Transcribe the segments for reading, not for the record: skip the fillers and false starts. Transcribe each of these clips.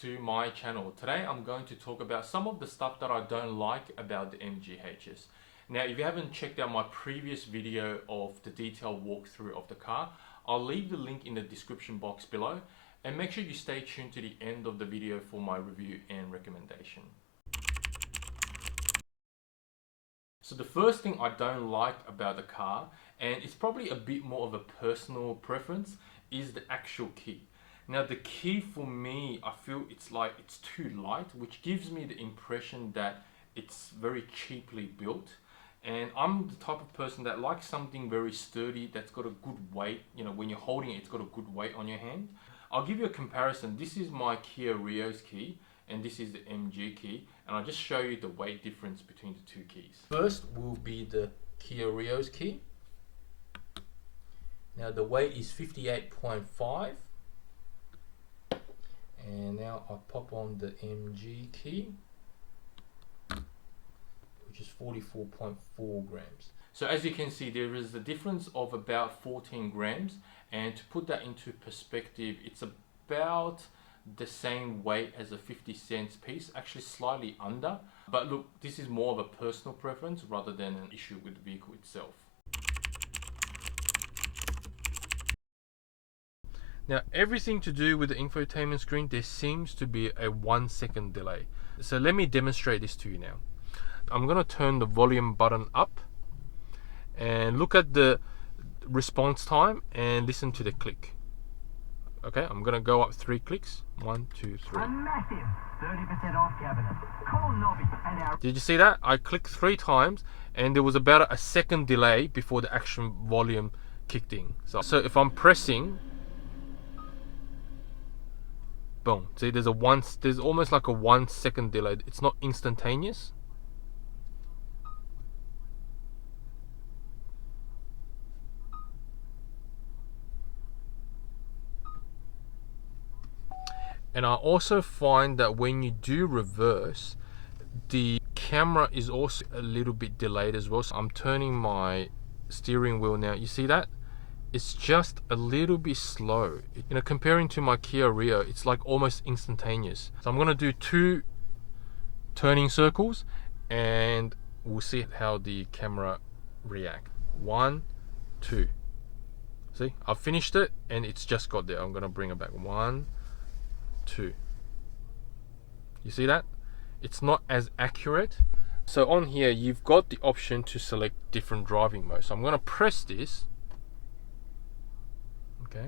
to my channel. Today I'm going to talk about some of the stuff that I don't like about the MGHS. Now if you haven't checked out my previous video of the detailed walkthrough of the car, I'll leave the link in the description box below, and make sure you stay tuned to the end of the video for my review and recommendation. So the first thing I don't like about the car, and it's probably a bit more of a personal preference, is the actual key. Now the key for me, I feel it's too light, which gives me the impression that it's very cheaply built. And I'm the type of person that likes something very sturdy, that's got a good weight. You know, when you're holding it, it's got a good weight on your hand. I'll give you a comparison. This is my Kia Rio's key, and this is the MG key, and I'll just show you the weight difference between the two keys. First will be the Kia Rio's key. Now the weight is 58.5, and now I pop on the MG key, which is 44.4 grams. So as you can see, there is a difference of about 14 grams, and to put that into perspective, it's about the same weight as a 50 cents piece, actually slightly under. But look, this is more of a personal preference rather than an issue with the vehicle itself. Now everything to do with the infotainment screen, there seems to be a 1 second delay. So let me demonstrate this to you now. I'm going to turn the volume button up and look at the response time and listen to the click. Okay, I'm going to go up 3 clicks. 1, 2, 3. A massive 30% off cabinet. Call Nobby and our... Did you see that? I clicked 3 times and there was about a second delay before the actual volume kicked in. So if I'm pressing, boom. See, there's almost like a 1 second delay. It's not instantaneous. And I also find that when you do reverse, the camera is also a little bit delayed as well. So I'm turning my steering wheel now. You see that? It's just a little bit slow. You know, comparing to my Kia Rio, it's like almost instantaneous. So I'm gonna do 2 turning circles and we'll see how the camera reacts. 1, 2. See, I've finished it and it's just got there. I'm gonna bring it back. 1, 2. You see that? It's not as accurate. So on here, you've got the option to select different driving modes. So I'm gonna press this. Okay,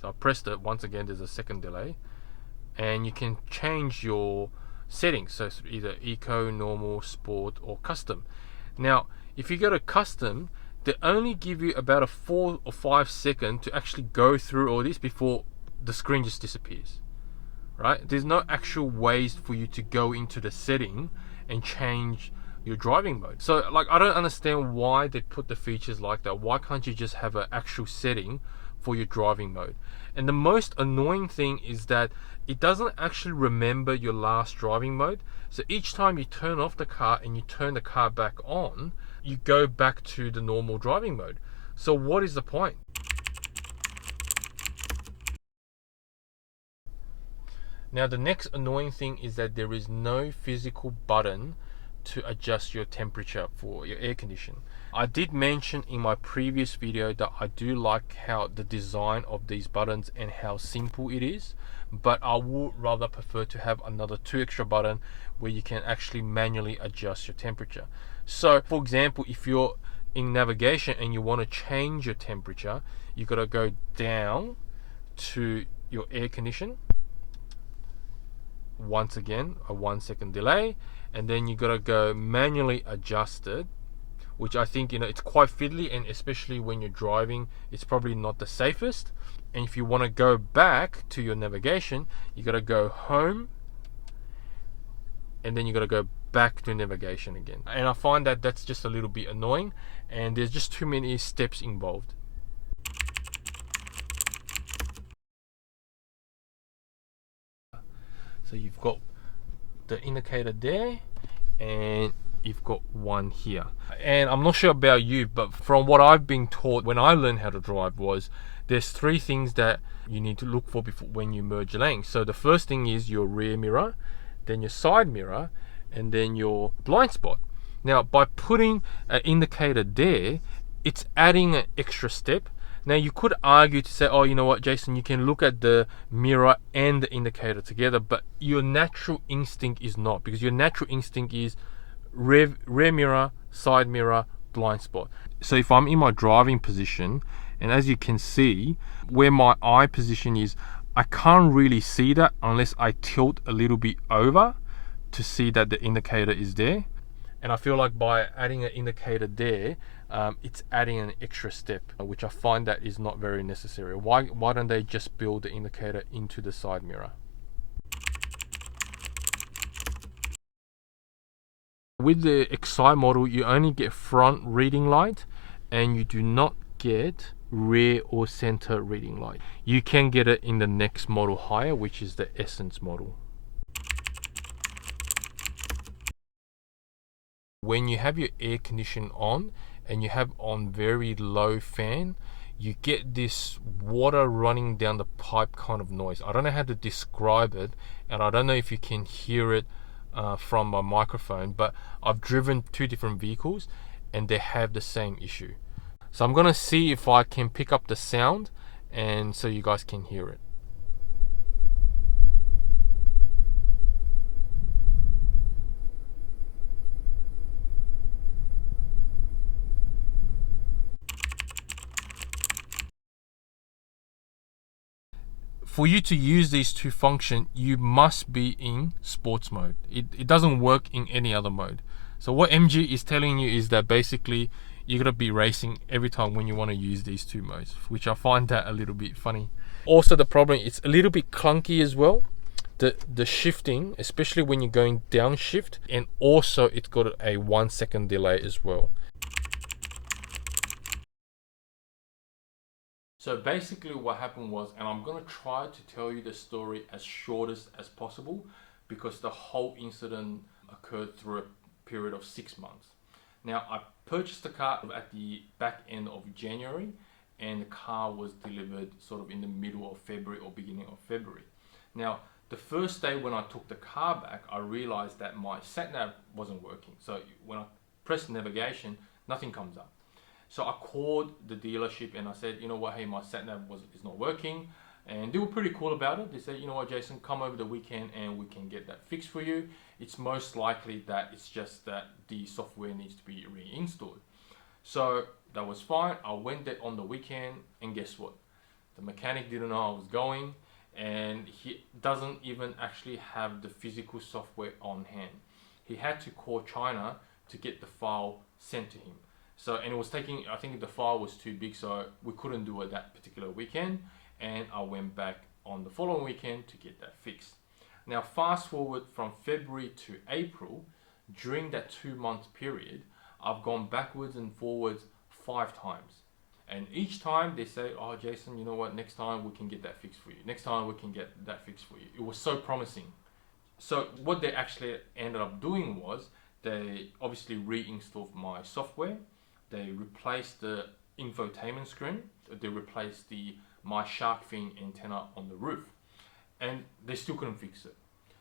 so I pressed it. Once again, there's a second delay, and you can change your settings, so it's either eco, normal, sport, or custom. Now if you go to custom, they only give you about a 4 or 5 seconds to actually go through all this before the screen just disappears, right? There's no actual ways for you to go into the setting and change your driving mode. So like, I don't understand why they put the features like that. Why can't you just have an actual setting for your driving mode? And the most annoying thing is that it doesn't actually remember your last driving mode. So each time you turn off the car and you turn the car back on, you go back to the normal driving mode. So what is the point? Now the next annoying thing is that there is no physical button to adjust your temperature for your air conditioning. I did mention in my previous video that I do like how the design of these buttons and how simple it is, but I would rather prefer to have another 2 extra buttons where you can actually manually adjust your temperature. So for example, if you're in navigation and you want to change your temperature, you got to go down to your air condition. Once again, a 1 second delay, and then you got to go manually adjust it, which I think, you know, it's quite fiddly, and especially when you're driving, it's probably not the safest. And if you want to go back to your navigation, you got to go home, and then you got to go back to navigation again. And I find that that's just a little bit annoying, and there's just too many steps involved. So you've got the indicator there, and you've got one here. And I'm not sure about you, but from what I've been taught when I learned how to drive was there's three things that you need to look for before when you merge lanes. So the first thing is your rear mirror, then your side mirror, and then your blind spot. Now, by putting an indicator there, it's adding an extra step. Now, you could argue to say, oh, you know what, Jason, you can look at the mirror and the indicator together, but your natural instinct is not, because your natural instinct is rear mirror, side mirror, blind spot. So if I'm in my driving position, and as you can see, where my eye position is, I can't really see that unless I tilt a little bit over to see that the indicator is there. And I feel like by adding an indicator there, it's adding an extra step, which I find that is not very necessary. Why don't they just build the indicator into the side mirror? With the Excite model, you only get front reading light, and you do not get rear or center reading light. You can get it in the next model higher, which is the Essence model. When you have your air condition on and you have on very low fan, you get this water running down the pipe kind of noise. I don't know how to describe it, and I don't know if you can hear it from my microphone, but I've driven two different vehicles and they have the same issue. So I'm gonna see if I can pick up the sound and so you guys can hear it. For you to use these two functions, you must be in sports mode. It doesn't work in any other mode. So what MG is telling you is that basically you're gonna be racing every time when you want to use these two modes, which I find that a little bit funny. Also, the problem, it's a little bit clunky as well. The shifting, especially when you're going downshift, and also it's got a 1 second delay as well. So basically what happened was, and I'm going to try to tell you the story as shortest as possible because the whole incident occurred through a period of 6 months. Now, I purchased the car at the back end of January, and the car was delivered sort of in the middle of February or beginning of February. Now, the first day when I took the car back, I realized that my sat nav wasn't working. So when I pressed navigation, nothing comes up. So I called the dealership and I said, you know what, hey, my sat nav is not working. And they were pretty cool about it. They said, you know what, Jason, come over the weekend and we can get that fixed for you. It's most likely that it's just that the software needs to be reinstalled. So that was fine. I went there on the weekend, and guess what? The mechanic didn't know I was going, and he doesn't even actually have the physical software on hand. He had to call China to get the file sent to him. So, and it was taking, I think the file was too big, so we couldn't do it that particular weekend, and I went back on the following weekend to get that fixed. Now, fast forward from February to April, during that 2 month period, I've gone backwards and forwards 5 times. And each time they say, oh, Jason, you know what, next time we can get that fixed for you. Next time we can get that fixed for you. It was so promising. So what they actually ended up doing was they obviously reinstalled my software. They replaced the infotainment screen. They replaced my shark fin antenna on the roof, and they still couldn't fix it.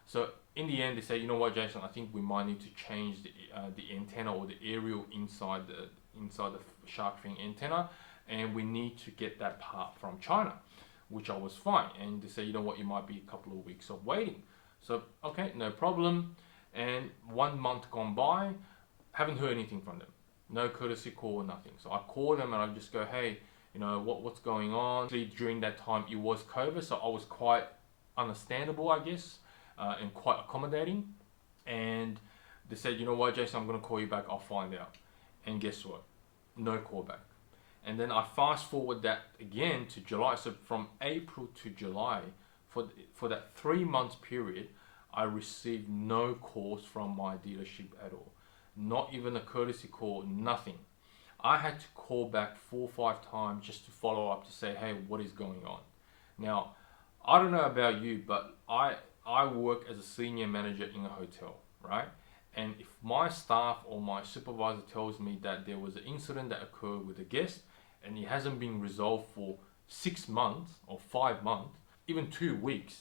So in the end, they say, you know what, Jason, I think we might need to change the antenna or the aerial inside the shark fin antenna, and we need to get that part from China, which I was fine. And they say, you know what, you might be a couple of weeks of waiting. So okay, no problem. And 1 month gone by, haven't heard anything from them. No courtesy call or nothing. So I call them and I just go, hey, you know, what's going on? Actually, during that time, it was COVID, so I was quite understandable, I guess, and quite accommodating. And they said, you know what, Jason, I'm going to call you back. I'll find out. And guess what? No call back. And then I fast forward that again to July. So from April to July, for that 3 months period, I received no calls from my dealership at all. Not even a courtesy call, nothing. I had to call back 4 or 5 times just to follow up to say, hey, what is going on? Now, I don't know about you, but I work as a senior manager in a hotel, right? And if my staff or my supervisor tells me that there was an incident that occurred with a guest and it hasn't been resolved for 6 months or 5 months, even 2 weeks,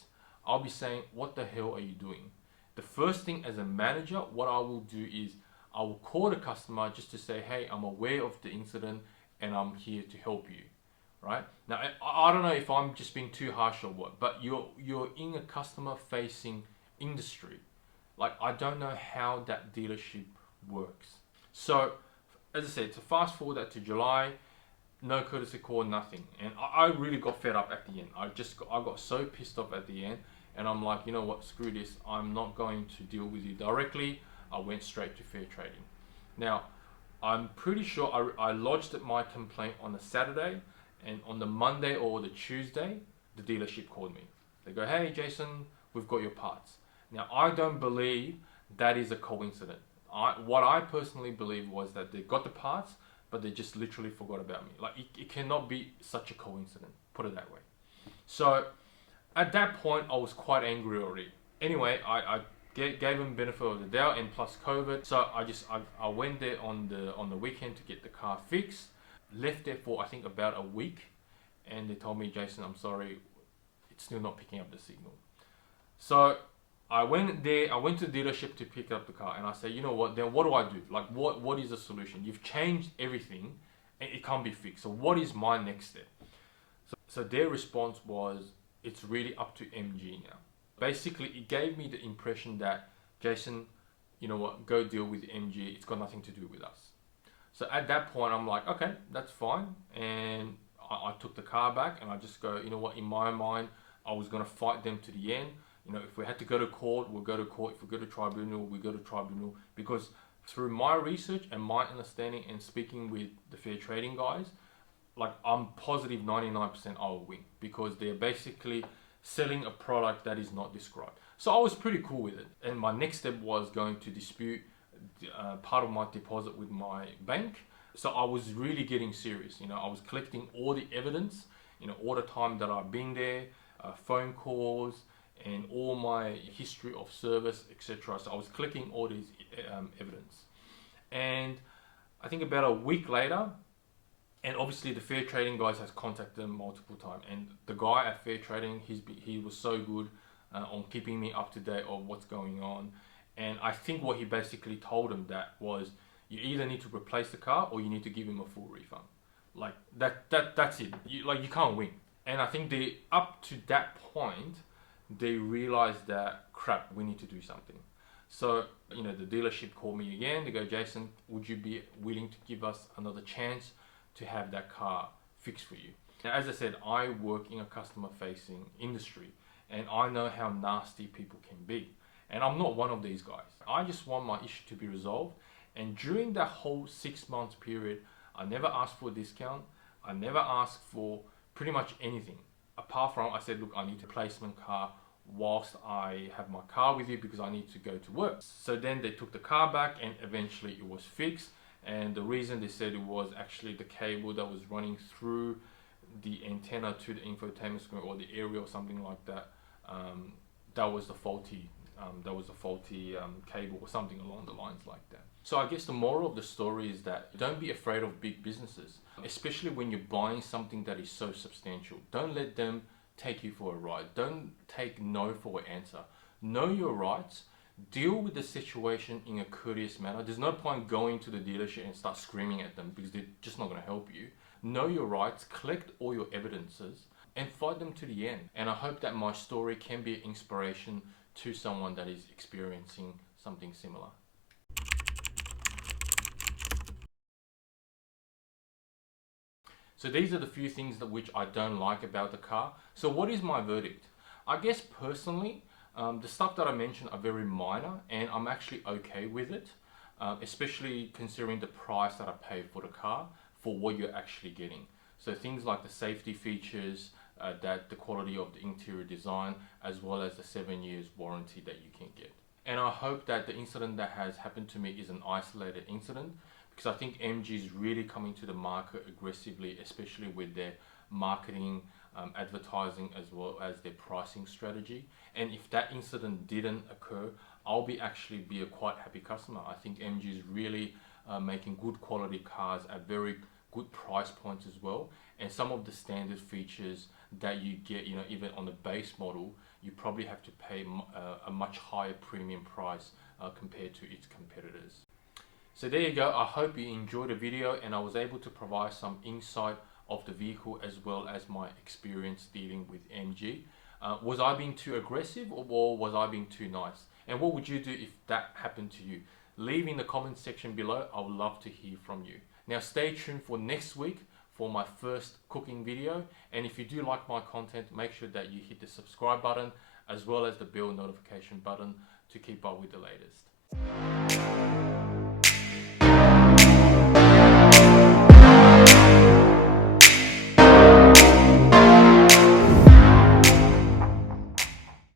I'll be saying, what the hell are you doing? The first thing as a manager, what I will do is I will call the customer just to say, hey, I'm aware of the incident and I'm here to help you, right? Now, I don't know if I'm just being too harsh or what, but you're in a customer facing industry. Like, I don't know how that dealership works. So, as I said, to fast forward that to July, no courtesy call, nothing. And I really got fed up at the end. I got so pissed off at the end, and I'm like, you know what, screw this. I'm not going to deal with you directly. I went straight to fair trading. Now, I'm pretty sure I lodged my complaint on a Saturday, and on the Monday or the Tuesday, the dealership called me. They go, hey Jason, we've got your parts. Now, I don't believe that is a coincidence. What I personally believe was that they got the parts, but they just literally forgot about me. Like, it cannot be such a coincidence, put it that way. So at that point, I was quite angry already. Anyway, I gave them benefit of the doubt, and plus COVID. So I went there on the weekend to get the car fixed. Left there for I think about a week, and they told me, Jason, I'm sorry, it's still not picking up the signal. So I went there. I went to the dealership to pick up the car, and I said, you know what? Then what do I do? Like, what is the solution? You've changed everything, and it can't be fixed. So what is my next step? So their response was, it's really up to MG now. Basically, it gave me the impression that, Jason, you know what? Go deal with MG. It's got nothing to do with us. So at that point, I'm like, okay, that's fine. And I took the car back, and I just go, you know what? In my mind, I was going to fight them to the end. You know, if we had to go to court, we'll go to court. If we go to tribunal, we go to tribunal. Because through my research and my understanding and speaking with the fair trading guys, like, I'm positive 99% I will win, because they're basically selling a product that is not described. So I was pretty cool with it. And my next step was going to dispute part of my deposit with my bank. So I was really getting serious. You know, I was collecting all the evidence, you know, all the time that I've been there, phone calls, and all my history of service, etc. So I was collecting all these evidence. And I think about a week later, and obviously the fair trading guys has contacted them multiple times, and the guy at fair trading, he was so good on keeping me up to date of what's going on. And I think what he basically told him that was, you either need to replace the car or you need to give him a full refund. Like, that's it. You can't win. And I think they, up to that point, they realized that, crap, we need to do something. So, you know, the dealership called me again. They go, Jason, would you be willing to give us another chance to have that car fixed for you? Now, as I said, I work in a customer facing industry, and I know how nasty people can be. And I'm not one of these guys. I just want my issue to be resolved. And during that whole 6 month period, I never asked for a discount. I never asked for pretty much anything. Apart from, I said, look, I need a replacement car whilst I have my car with you, because I need to go to work. So then they took the car back, and eventually it was fixed. And the reason they said it was actually the cable that was running through the antenna to the infotainment screen, or the area or something like that. That was the faulty cable or something along the lines like that. So I guess the moral of the story is that don't be afraid of big businesses, especially when you're buying something that is so substantial. Don't let them take you for a ride. Don't take no for an answer. Know your rights. Deal with the situation in a courteous manner. There's no point going to the dealership and start screaming at them, because they're just not going to help you. Know your rights, collect all your evidences, and fight them to the end. And I hope that my story can be an inspiration to someone that is experiencing something similar. So these are the few things that which I don't like about the car. So what is my verdict? I guess personally, the stuff that I mentioned are very minor, and I'm actually okay with it, especially considering the price that I paid for the car for what you're actually getting. So things like the safety features, that the quality of the interior design, as well as the 7 years warranty that you can get. And I hope that the incident that has happened to me is an isolated incident, because I think MG is really coming to the market aggressively, especially with their marketing, advertising, as well as their pricing strategy. And if that incident didn't occur, I'll actually be a quite happy customer. I think MG is really making good quality cars at very good price points as well, and some of the standard features that you get, you know, even on the base model, you probably have to pay a much higher premium price compared to its competitors. So there you go. I hope you enjoyed the video and I was able to provide some insight of the vehicle as well as my experience dealing with MG. Was I being too aggressive or was I being too nice? And what would you do if that happened to you? Leave in the comment section below. I would love to hear from you. Now stay tuned for next week for my first cooking video. And if you do like my content, make sure that you hit the subscribe button as well as the bell notification button to keep up with the latest.